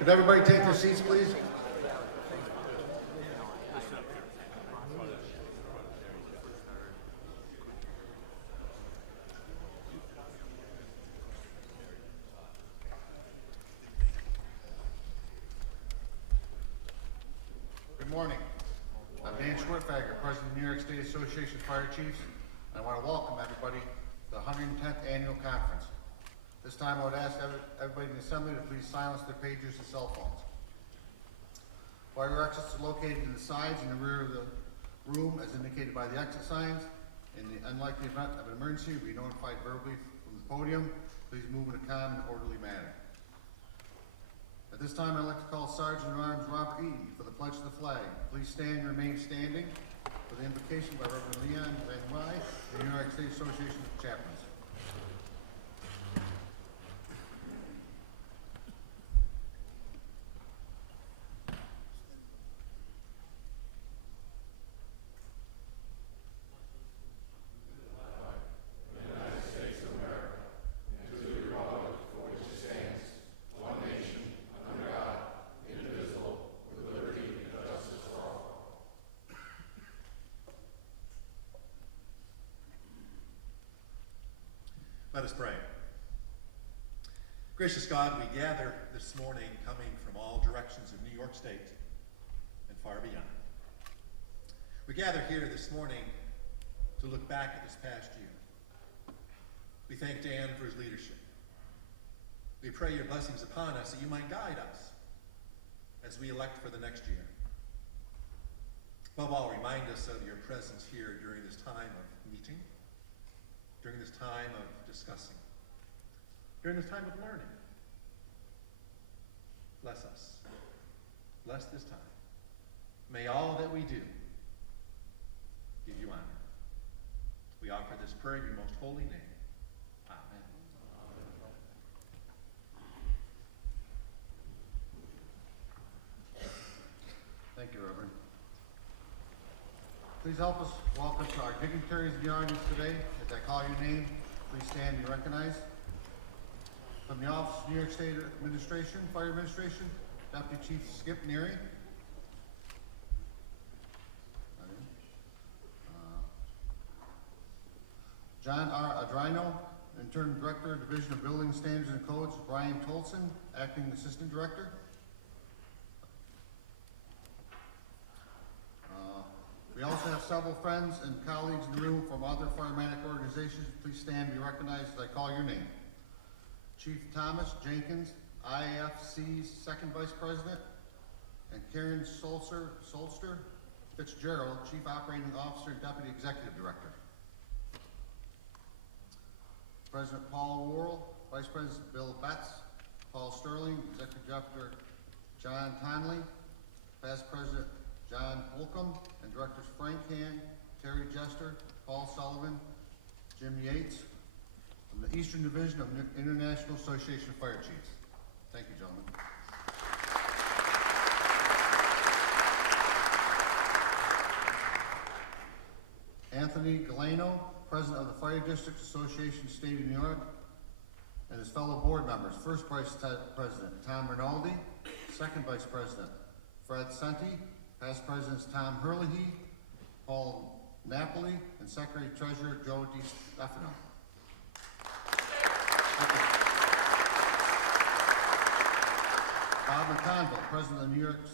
Could everybody take their seats, please? Good morning. I'm Dan Schwertfeger, President of the New York State Association of Fire Chiefs, and I want to welcome everybody to the 110th Annual Conference. This time I would ask everybody in the assembly to please silence their pagers and cell phones. Fire exits are located to the sides and the rear of the room as indicated by the exit signs. In the unlikely event of an emergency, be notified verbally from the podium. Please move in a calm and orderly manner. At this time, I'd like to call Sergeant at Arms Robert Eaton for the pledge of the flag. Please stand and remain standing for the invocation by Reverend Leon Van Rye, the New York State Association of Chaplains. Let us pray. Gracious God, we gather this morning coming from all directions of New York State and far beyond. We gather here this morning to look back at this past year. We thank Dan for his leadership. We pray your blessings upon us that you might guide us as we elect for the next year. Above all, remind us of your presence here during this time of meeting, during this time of discussing, during this time of learning. Bless us. Bless this time. May all that we do give you honor. We offer this prayer in your most holy name. Amen. Thank you, Reverend. Please help us welcome to our dignitaries in the audience today. As I call your name, please stand and be recognized. From the Office of New York State Administration, Fire Administration, Deputy Chief Skip Neary. John R. Adrino, Intern Director, Division of Building Standards and Codes, Brian Tolson, Acting Assistant Director. We also have several friends and colleagues in the room from other firemantic organizations. Please stand and be recognized as I call your name. Chief Thomas Jenkins, IAFC's Second Vice President, and Karen Solster Fitzgerald, Chief Operating Officer and Deputy Executive Director. President Paul Worrell, Vice President Bill Betts, Paul Sterling, Executive Director John Conley, Past President John Holcomb, and Directors Frank Hand, Terry Jester, Paul Sullivan, Jim Yates, from the Eastern Division of International Association of Fire Chiefs. Thank you, gentlemen. Anthony Galeno, President of the Fire Districts Association, State of New York, and his fellow board members. First Vice President Tom Rinaldi, Second Vice President Fred Senti, Past Presidents Tom Herlihy, Paul Napoli, and Secretary Treasurer Joe DiStefano. Bob McConville, President of New York's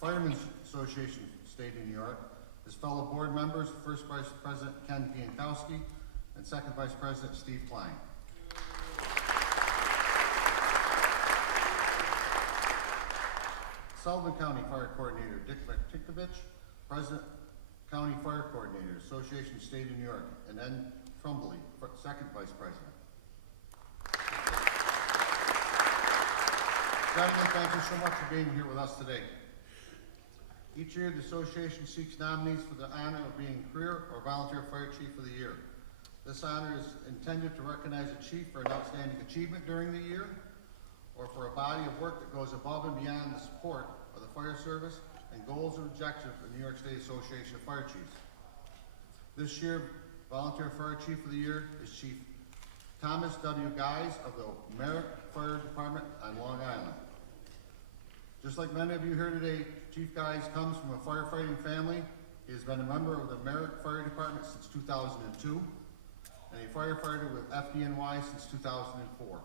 Firemen's Association, State of New York. His fellow board members, First Vice President Ken Piankowski, and Second Vice President Steve Klein. Sullivan County Fire Coordinator Dick Martinkovich, President County Fire Coordinator, Association State of New York, and N. Trumbulley, Second Vice President. Gentlemen, thank you so much for being here with us today. Each year, the association seeks nominees for the honor of being Career or Volunteer Fire Chief of the Year. This honor is intended to recognize a chief for an outstanding achievement during the year, or for a body of work that goes above and beyond the support of the fire service and goals and objectives of the New York State Association of Fire Chiefs. This year, Volunteer Fire Chief of the Year is Chief Thomas W. Guys of the Merritt Fire Department on Long Island. Just like many of you here today, Chief Guys comes from a firefighting family. He has been a member of the Merrick Fire Department since 2002 and a firefighter with FDNY since 2004.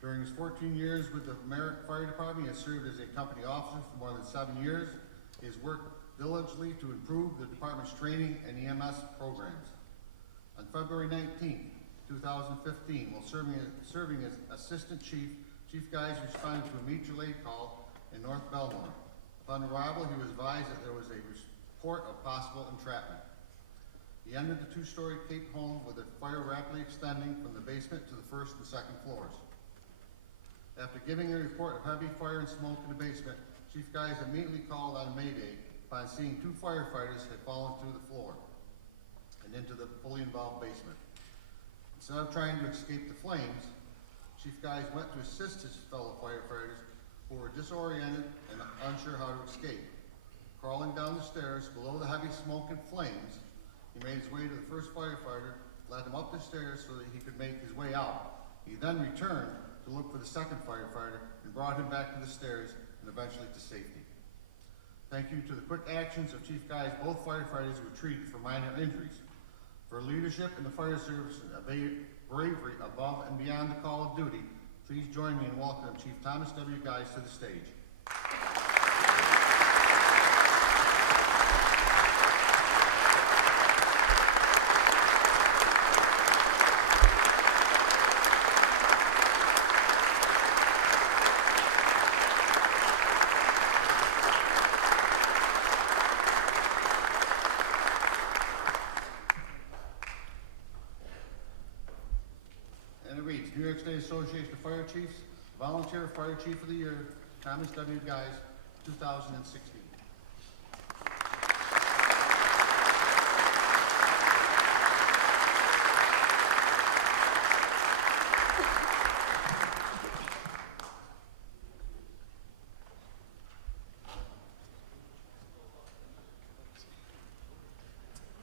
During his 14 years with the Merrick Fire Department, he has served as a company officer for more than 7 years. He has worked diligently to improve the department's training and EMS programs. On February 19th, 2015, while serving as Assistant Chief, Chief Guys responded to a mutual aid call in North Belmore. Upon arrival, he was advised that there was a report of possible entrapment. He entered the 2-story Cape home with the fire rapidly extending from the basement to the 1st and 2nd floors. After giving a report of heavy fire and smoke in the basement, Chief Guys immediately called on a mayday upon seeing 2 firefighters had fallen through the floor and into the fully involved basement. Instead of trying to escape the flames, Chief Guys went to assist his fellow firefighters who were disoriented and unsure how to escape. Crawling down the stairs below the heavy smoke and flames, he made his way to the first firefighter, led him up the stairs so that he could make his way out. He then returned to look for the second firefighter and brought him back to the stairs and eventually to safety. Thank you to the quick actions of Chief Guys, both firefighters were treated for minor injuries. For leadership in the fire service and bravery above and beyond the call of duty, please join me in welcoming Chief Thomas W. Guys to the stage. New York State Association of Fire Chiefs, Volunteer Fire Chief of the Year, Thomas W. Guys, 2016.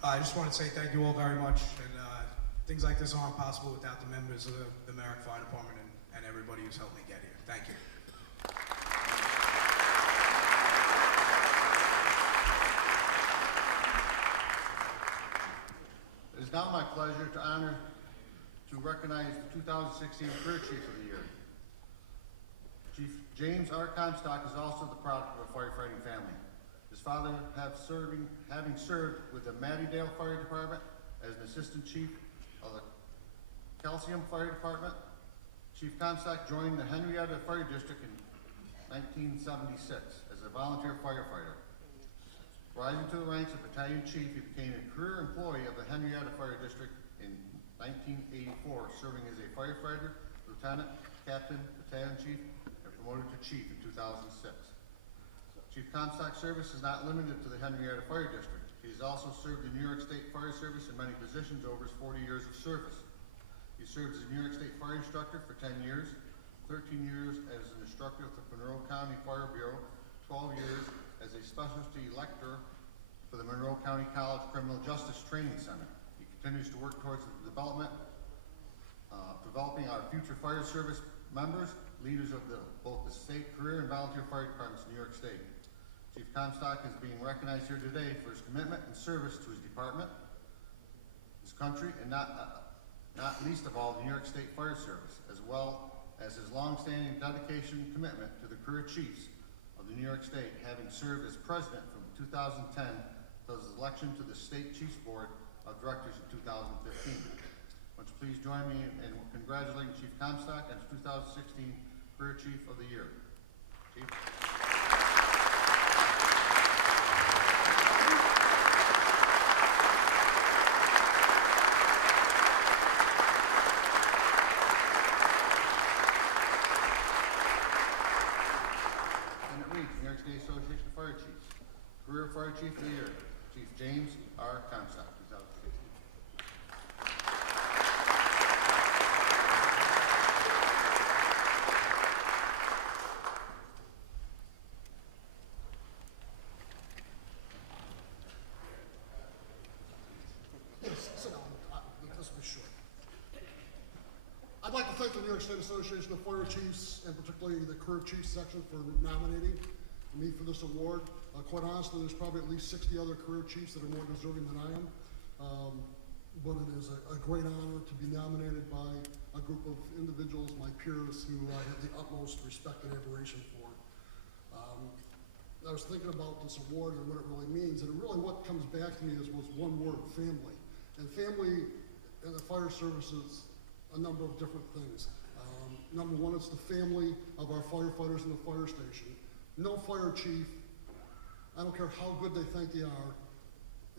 I just want to say thank you all very much, and things like this aren't possible without the members of the Merrick Fire Department and everybody who's helped me get here. Thank you. It is now my pleasure to recognize the 2016 Career Chief of the Year. Chief James R. Comstock is also the product of a firefighting family. His father having served with the Mattydale Fire Department as an Assistant Chief of the Calcium Fire Department. Chief Comstock joined the Henrietta Fire District in 1976 as a volunteer firefighter. Rising to the ranks of battalion chief, he became a career employee of the Henrietta Fire District in 1984, serving as a firefighter, lieutenant, captain, battalion chief, and promoted to chief in 2006. Chief Comstock's service is not limited to the Henrietta Fire District. He has also served the New York State Fire Service in many positions over his 40 years of service. He served as a New York State Fire Instructor for 10 years, 13 years as an instructor at the Monroe County Fire Bureau, 12 years as a specialty lecturer for the Monroe County College Criminal Justice Training Center. He continues to work towards the developing our future fire service members, leaders of both the state career and volunteer fire departments in New York State. Chief Comstock is being recognized here today for his commitment and service to his department, his country, and not least of all, the New York State Fire Service, as well as his long-standing dedication and commitment to the career chiefs of the New York State, having served as president from 2010 to his election to the State Chiefs Board of Directors in 2015. Would you please join me in congratulating Chief Comstock on his 2016 Career Chief of the Year. Chief. Association of Fire Chiefs. Career Fire Chief of the Year, Chief James R. Comstock, 2016. Sit down. This will be short. I'd like to thank the New York York State Association of Fire Chiefs, and particularly the Career Chiefs section for nominating me for this award. Quite honestly, there's probably at least 60 other career chiefs that are more deserving than I am. But it is a great honor to be nominated by a group of individuals, my peers, who I have the utmost respect and admiration for. I was thinking about this award and what it really means, and really what comes back to me was one word: family. And family in the fire service is a number of different things. Number one, it's the family of our firefighters in the fire station. No fire chief, I don't care how good they think they are,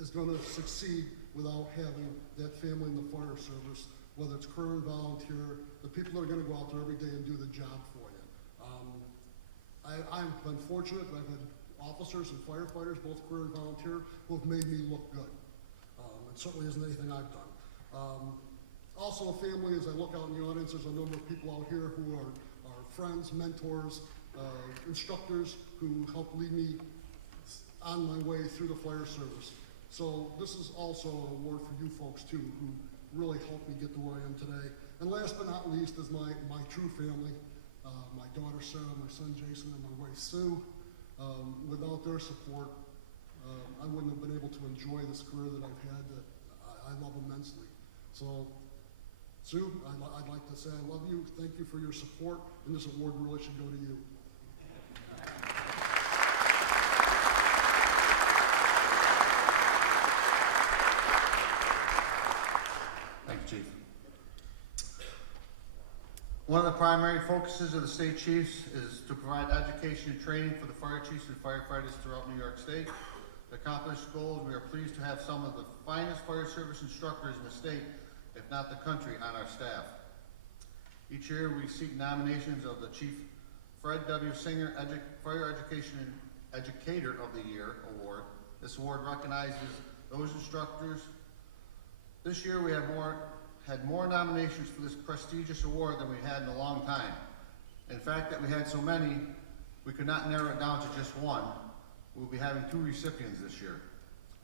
is going to succeed without having that family in the fire service, whether it's career and volunteer, the people that are going to go out there every day and do the job for you. I've been fortunate that I've had officers and firefighters, both career and volunteer, who have made me look good. It certainly isn't anything I've done. Also, a family, as I look out in the audience, there's a number of people out here who are friends, mentors, instructors who help lead me on my way through the fire service. So this is also an award for you folks too, who really helped me get to where I am today. And last but not least is my true family, my daughter Sarah, my son Jason, and my wife Sue. Without their support, I wouldn't have been able to enjoy this career that I've had that I love immensely. So Sue, I'd like to say I love you, thank you for your support, and this award really should go to you. Thanks, Chief. One of the primary focuses of the state chiefs is to provide education and training for the fire chiefs and firefighters throughout New York State. To accomplish this goal, we are pleased to have some of the finest fire service instructors in the state, if not the country, on our staff. Each year, we seek nominations of the Chief Fred W. Singer Fire Education and Educator of the Year Award. This award recognizes those instructors. This year, we had more nominations for this prestigious award than we had in a long time. In fact, that we had so many, we could not narrow it down to just one. We'll be having two recipients this year.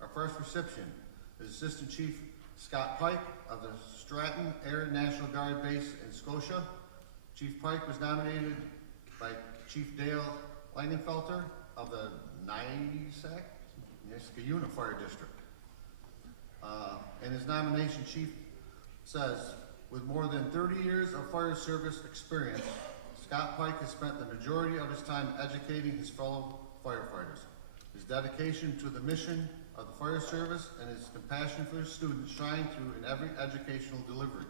Our first recipient is Assistant Chief Scott Pike of the Stratton Air National Guard Base in Scotia. Chief Pike was nominated by Chief Dale Langenfelter of the NYSAFC Fire District. In his nomination, Chief says, with more than 30 years of fire service experience, Scott Pike has spent the majority of his time educating his fellow firefighters. His dedication to the mission of the fire service and his compassion for his students shine through in every educational delivery.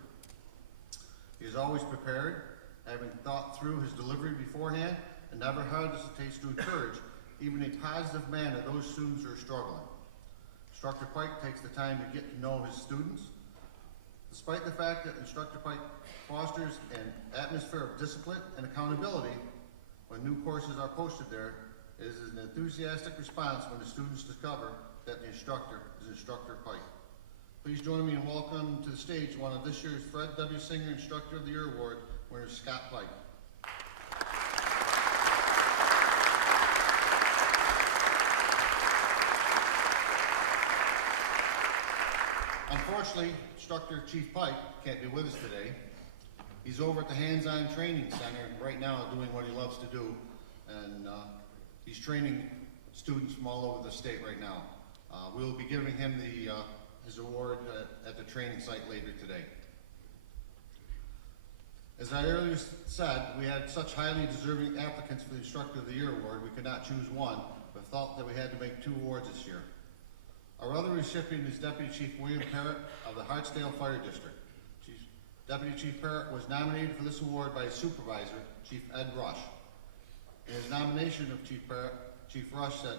He is always prepared, having thought through his delivery beforehand, and never hesitates to encourage, even a positive manner, those students who are struggling. Instructor Pike takes the time to get to know his students. Despite the fact that Instructor Pike fosters an atmosphere of discipline and accountability, when new courses are posted there, it is an enthusiastic response when the students discover that the instructor is Instructor Pike. Please join me in welcoming to the stage one of this year's Fred W. Singer Instructor of the Year Award winner, Scott Pike. Unfortunately, Instructor Chief Pike can't be with us today. He's over at the Hands-On Training Center right now doing what he loves to do, and he's training students from all over the state right now. We'll be giving him his award at the training site later today. As I earlier said, we had such highly deserving applicants for the Instructor of the Year Award, we could not choose one, but thought that we had to make two awards this year. Our other recipient is Deputy Chief William Parrott of the Hartsdale Fire District. Deputy Chief Parrott was nominated for this award by his supervisor, Chief Ed Rush. In his nomination of Chief Parrott, Chief Rush said,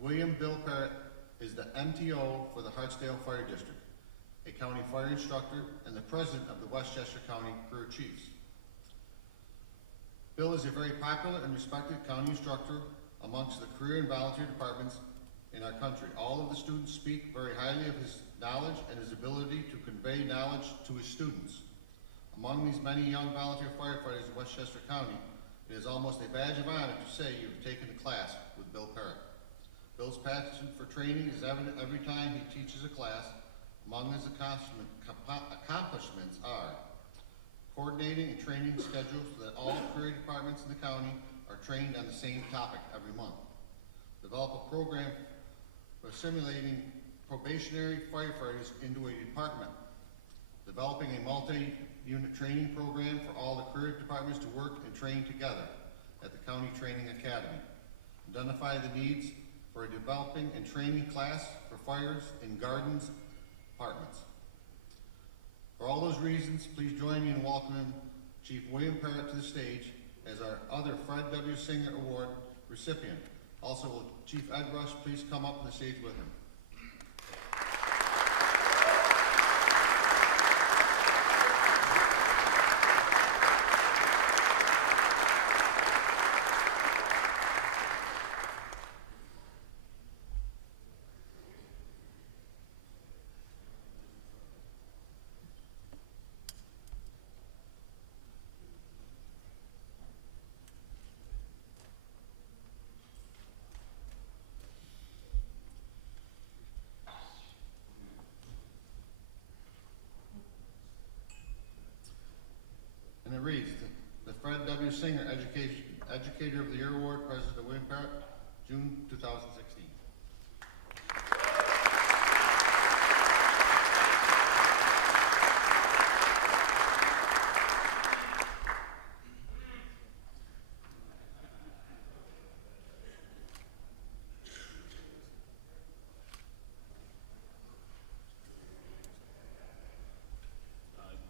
William Bill Parrott is the MTO for the Hartsdale Fire District, a county fire instructor and the president of the Westchester County Career Chiefs. Bill is a very popular and respected county instructor amongst the career and volunteer departments in our country. All of the students speak very highly of his knowledge and his ability to convey knowledge to his students. Among these many young volunteer firefighters in Westchester County, it is almost a badge of honor to say you've taken a class with Bill Parrott. Bill's passion for training is evident every time he teaches a class. Among his accomplishments are coordinating and training schedules so that all career departments in the county are trained on the same topic every month. Develop a program for simulating probationary firefighters into a department. Developing a multi-unit training program for all the career departments to work and train together at the County Training Academy. Identify the needs for a developing and training class for fires and gardens departments. For all those reasons, please join me in welcoming Chief William Parrott to the stage as our other Fred W. Singer Award recipient. Also, will Chief Ed Rush please come up on the stage with him. And it reads, the Fred W. Singer Educator of the Year Award, President William Parrott, June 2016.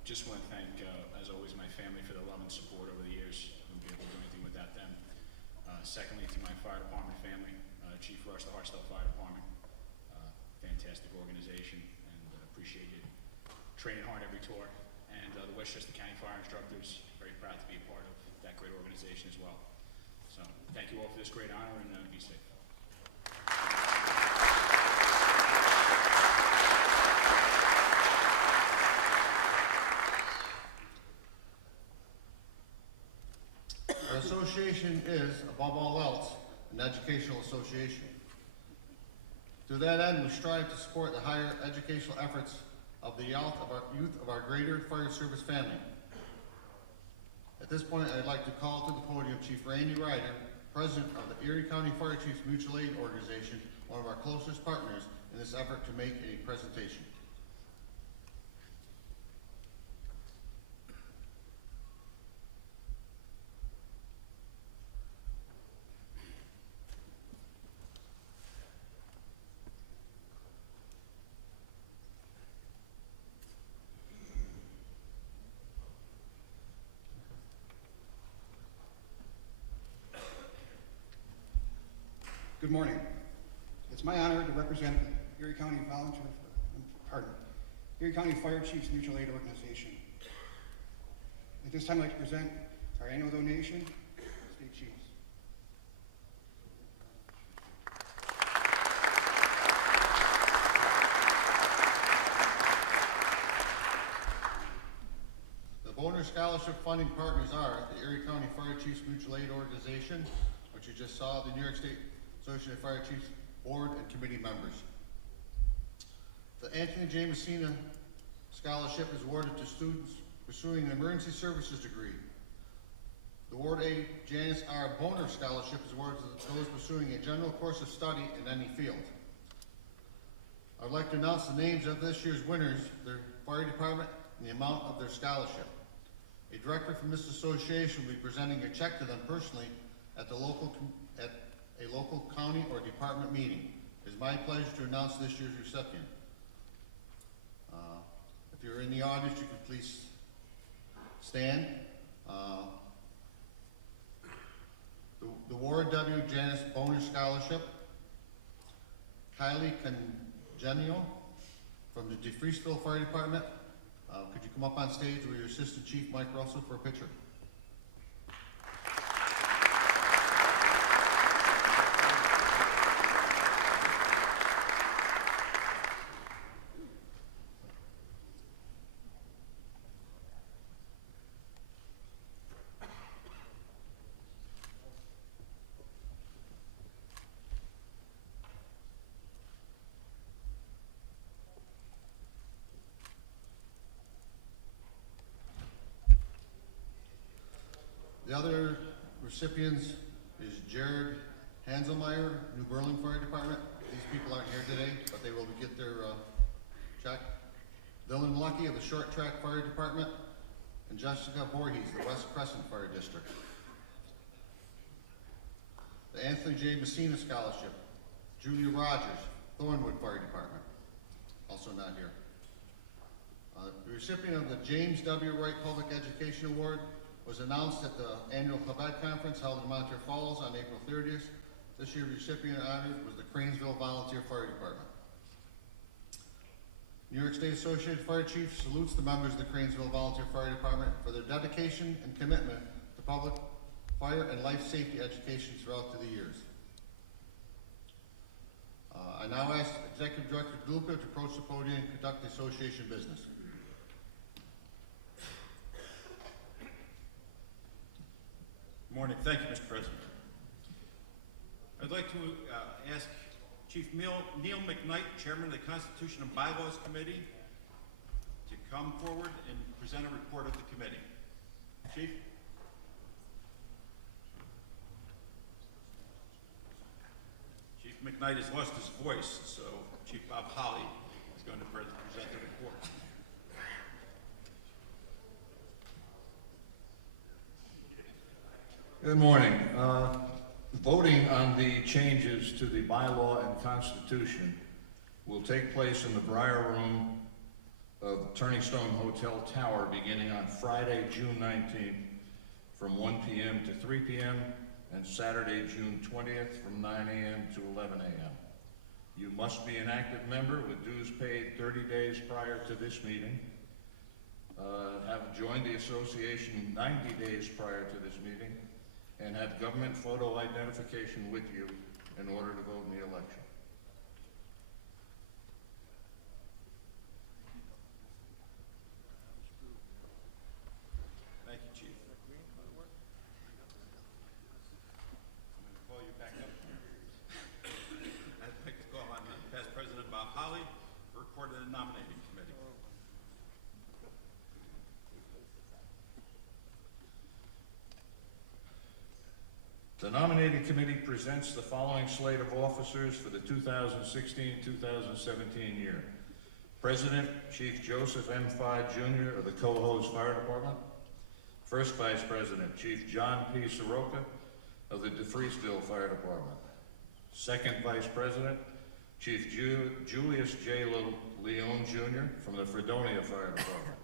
Just want to thank, as always, my family for the love and support over the years. I wouldn't be able to do anything without them. Secondly, to my fire department family, Chief Rush, the Hartsdale Fire Department. Fantastic organization, and appreciate you training hard every tour. And the Westchester County Fire Instructors, very proud to be a part of that great organization as well. So, thank you all for this great honor, and be safe. Our association is, above all else, an educational association. To that end, we strive to support the higher educational efforts of the youth of our greater fire service family. At this point, I'd like to call to the podium Chief Randy Ryder, President of the Erie County Fire Chiefs Mutual Aid Organization, one of our closest partners in this effort to make a presentation. Good morning. It's my honor to represent Erie County Erie County Fire Chiefs Mutual Aid Organization. At this time, I'd like to present our annual donation to State Chiefs. The Boner Scholarship funding partners are the Erie County Fire Chiefs Mutual Aid Organization, which you just saw, the New York State Association of Fire Chiefs Board and Committee members. The Anthony J. Messina Scholarship is awarded to students pursuing an emergency services degree. The Ward A. Janice R. Boner Scholarship is awarded to those pursuing a general course of study in any field. I'd like to announce the names of this year's winners, their fire department, and the amount of their scholarship. A director from this association will be presenting a check to them personally at a local county or department meeting. It is my pleasure to announce this year's recipient. If you're in the audience, you can please stand. The Ward W. Janice Boner Scholarship, Kylie Congenio from the DeFreeseville Fire Department. Could you come up on stage with your Assistant Chief Mike Russell for a picture? The other recipients is Jared Hanselmeyer, New Berlin Fire Department. These people aren't here today, but they will get their check. Dylan Lucky of the Short Track Fire Department, and Jessica Voorhees, the West Crescent Fire District. The Anthony J. Messina Scholarship, Julia Rogers, Thornwood Fire Department, also not here. The recipient of the James W. Wright Public Education Award was announced at the annual Quebec Conference held in Monterey Falls on April 30th. This year's recipient honored was the Cranesville Volunteer Fire Department. New York State Associated Fire Chiefs salutes the members of the Cranesville Volunteer Fire Department for their dedication and commitment to public fire and life safety education throughout the years. I now ask Executive Director DeLuca to approach the podium and conduct the association business. Good morning. Thank you, Mr. President. I'd like to ask Chief Neil McKnight, Chairman of the Constitution and Bylaws Committee, to come forward and present a report of the committee. Chief? Chief McKnight has lost his voice, so Chief Bob Holly is going to present the report. Good morning. Voting on the changes to the bylaw and constitution will take place in the Briar Room of Turning Stone Hotel Tower beginning on Friday, June 19th from 1 p.m. to 3 p.m. and Saturday, June 20th from 9 a.m. to 11 a.m. You must be an active member with dues paid 30 days prior to this meeting. Have joined the association 90 days prior to this meeting, and have government photo identification with you in order to vote in the election. Thank you, Chief. I'm going to call you back up. I'd like to call on past President Bob Holly for report of the nominating committee. The nominating committee presents the following slate of officers for the 2016-2017 year. President, Chief Joseph M. Fye Jr. of the Cohoes Fire Department. First Vice President, Chief John P. Soroka of the DeFreeseville Fire Department. Second Vice President, Chief Julius J. Leone Jr. from the Fredonia Fire Department.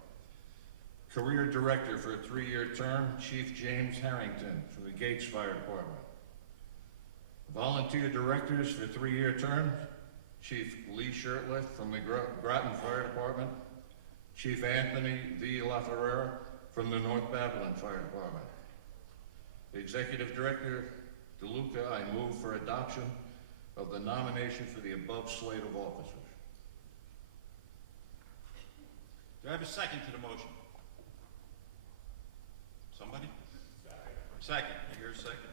Career Director for a 3-year term, Chief James Harrington from the Gates Fire Department. Volunteer Directors for 3-year terms, Chief Lee Shirtliff from the Groton Fire Department, Chief Anthony V. LaFerrera from the North Babylon Fire Department. Executive Director DeLuca, I move for adoption of the nomination for the above slate of officers. Do I have a second to the motion? Somebody? Second. I hear a second.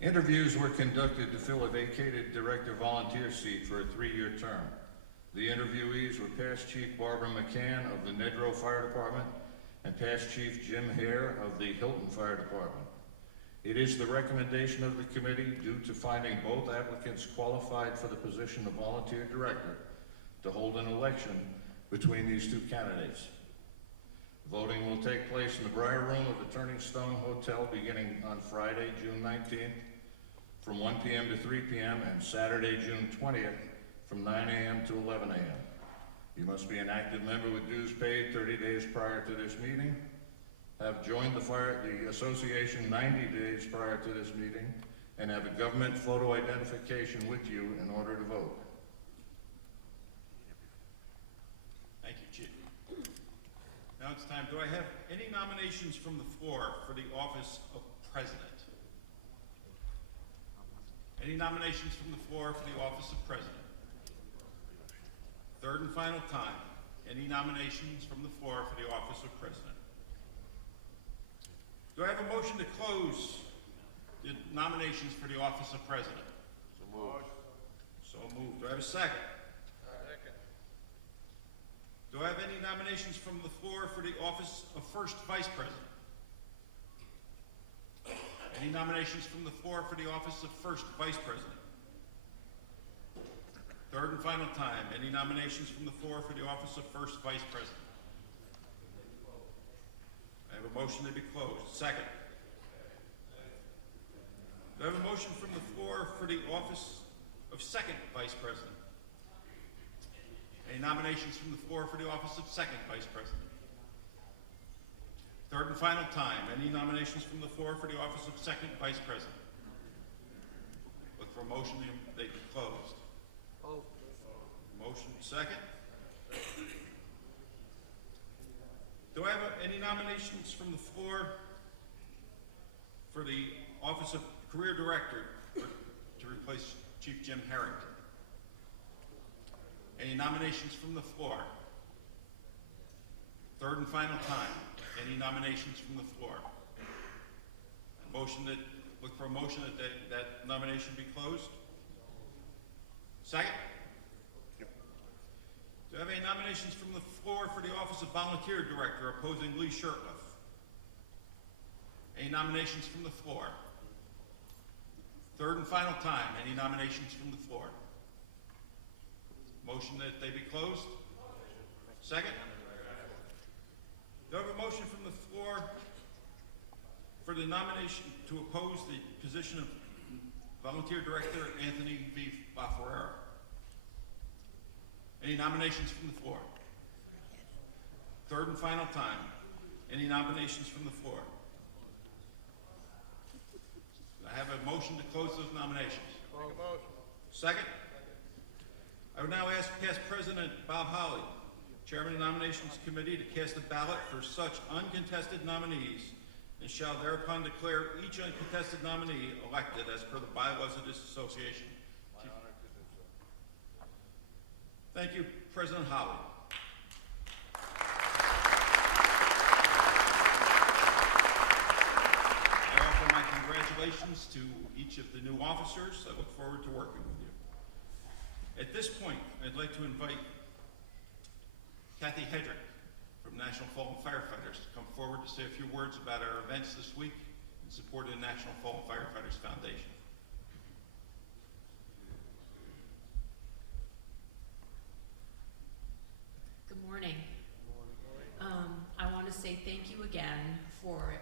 Interviews were conducted to fill a vacated director volunteer seat for a 3-year term. The interviewees were past Chief Barbara McCann of the Nedrow Fire Department and past Chief Jim Hare of the Hilton Fire Department. It is the recommendation of the committee, due to finding both applicants qualified for the position of volunteer director, to hold an election between these two candidates. Voting will take place in the Briar Room of the Turning Stone Hotel beginning on Friday, June 19th from 1 p.m. to 3 p.m. and Saturday, June 20th from 9 a.m. to 11 a.m. You must be an active member with dues paid 30 days prior to this meeting, have joined the association 90 days prior to this meeting, and have a government photo identification with you in order to vote. Thank you, Chief. Now it's time. Do I have any nominations from the floor for the office of President? Any nominations from the floor for the office of President? Third and final time. Any nominations from the floor for the office of President? Do I have a motion to close the nominations for the office of President? So moved. So a second? Do I have any nominations from the floor for the office of first vice president? Any nominations from the floor for the office of first vice president? Third and final time, any nominations from the floor for the office of first vice president? I have a motion to be closed. Second. Do I have a motion from the floor for the office of second vice president? Any nominations from the floor for the office of second vice president? Third and final time, any nominations from the floor for the office of second vice president? Look for a motion, they be closed. Motion second. Do I have any nominations from the floor for the office of career director to replace Chief Jim Harrington? Any nominations from the floor? Third and final time, any nominations from the floor? Look for a motion that nomination be closed. Second? Do I have any nominations from the floor for the office of volunteer director opposing Lee Shirtliff? Any nominations from the floor? Third and final time, any nominations from the floor? Motion that they be closed. Second? Do I have a motion from the floor for the nomination to oppose the position of volunteer director Anthony V. LaFerrera? Any nominations from the floor? Third and final time, any nominations from the floor? I have a motion to close those nominations. Make a motion. Second? I would now ask past President Bob Holly, Chairman of the Nominations Committee, to cast a ballot for such uncontested nominees and shall thereupon declare each uncontested nominee elected as per the bylaws of this association. My honor to do so. Thank you, President Holly. I offer my congratulations to each of the new officers. I look forward to working with you. At this point, I'd like to invite Kathy Hedrick from National Fallen Firefighters to come forward to say a few words about our events this week in support of the National Fallen Firefighters Foundation. Good morning. I want to say thank you again for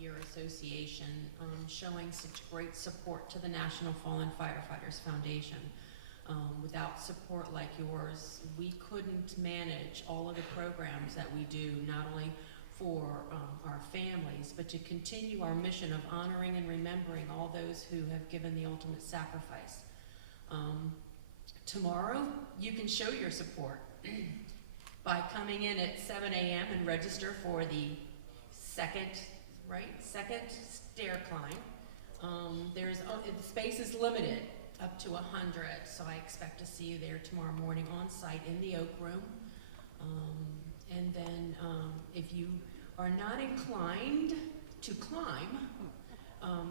your association showing such great support to the National Fallen Firefighters Foundation. Without support like yours, we couldn't manage all of the programs that we do, not only for our families, but to continue our mission of honoring and remembering all those who have given the ultimate sacrifice. Tomorrow, you can show your support by coming in at 7 a.m. and register for the second stair climb. The space is limited up to 100, so I expect to see you there tomorrow morning on site in the Oak Room. And then if you are not inclined to climb,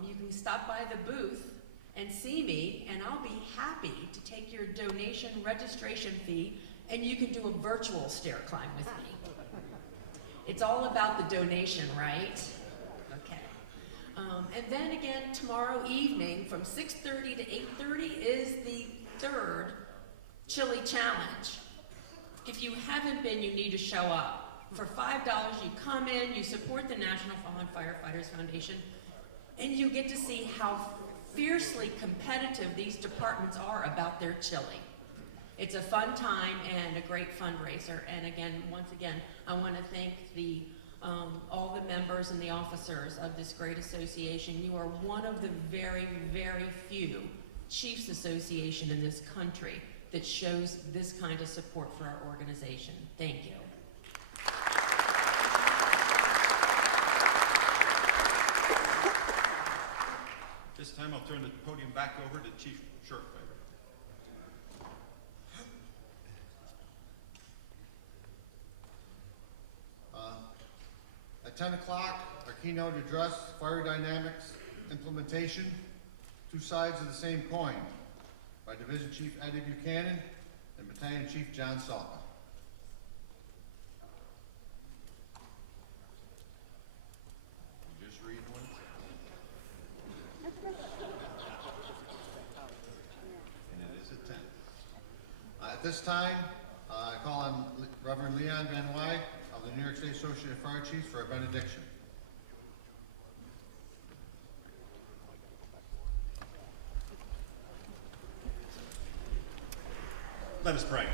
you can stop by the booth and see me, and I'll be happy to take your donation registration fee, and you can do a virtual stair climb with me. It's all about the donation, right? Okay. And then again, tomorrow evening from 6:30 to 8:30 is the third Chili Challenge. If you haven't been, you need to show up. For $5, you come in, you support the National Fallen Firefighters Foundation, and you get to see how fiercely competitive these departments are about their chili. It's a fun time and a great fundraiser. And again, once again, I want to thank all the members and the officers of this great association. You are one of the very, very few Chiefs Association in this country that shows this kind of support for our organization. Thank you. This time I'll turn the podium back over to Chief Shirtliff. At 10 o'clock, our keynote address, Fire Dynamics Implementation, two sides of the same coin. by Division Chief Eddie Buchanan and Battalion Chief John Saltman. Just read what it says. And it is at 10. At this time, I call on Reverend Leon Van Wy of the New York State Association of Fire Chiefs for a benediction. Let us pray.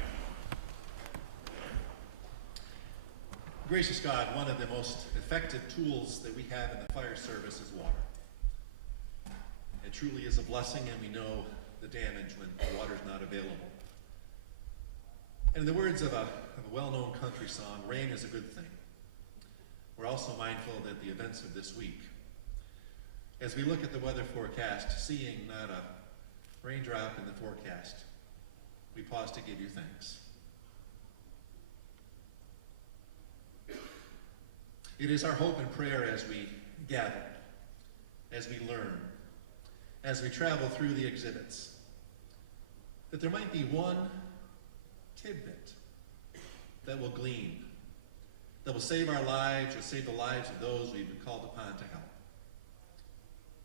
Gracious God, one of the most effective tools that we have in the fire service is water. It truly is a blessing, and we know the damage when water is not available. And in the words of a well-known country song, rain is a good thing. We're also mindful that the events of this week, as we look at the weather forecast, seeing not a raindrop in the forecast, we pause to give you thanks. It is our hope and prayer as we gather, as we learn, as we travel through the exhibits, that there might be one tidbit that will glean, that will save our lives or save the lives of those we've been called upon to help.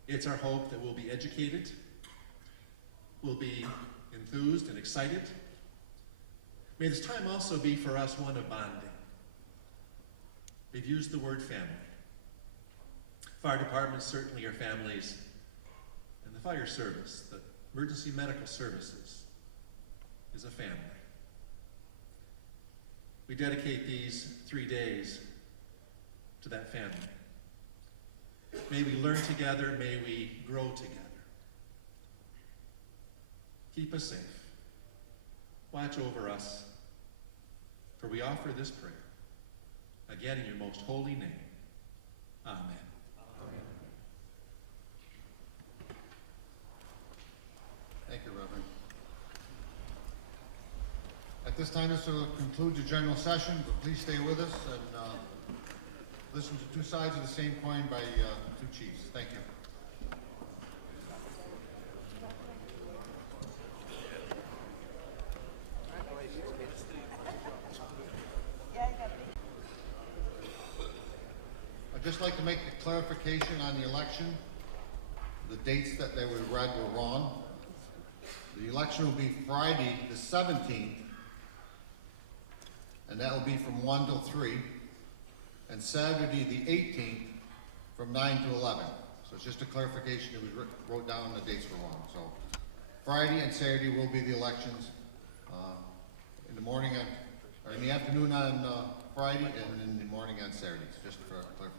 It's our hope that we'll be educated, we'll be enthused and excited. May this time also be for us one of bonding. We've used the word family. Fire departments certainly are families, and the fire service, the emergency medical services, is a family. We dedicate these 3 days to that family. May we learn together, may we grow together. Keep us safe. Watch over us, for we offer this prayer, again in your most holy name. Amen. Thank you, Reverend. At this time, this will conclude the general session, but please stay with us and listen to two sides of the same coin by two chiefs. Thank you. I'd just like to make a clarification on the election. The dates that they were read were wrong. The election will be Friday the 17th, and that will be from 1 till 3, and Saturday the 18th from 9 to 11. So it's just a clarification. It was wrote down, the dates were wrong. So Friday and Saturday will be the elections in the morning or in the afternoon on Friday and in the morning on Saturdays, just for clarification.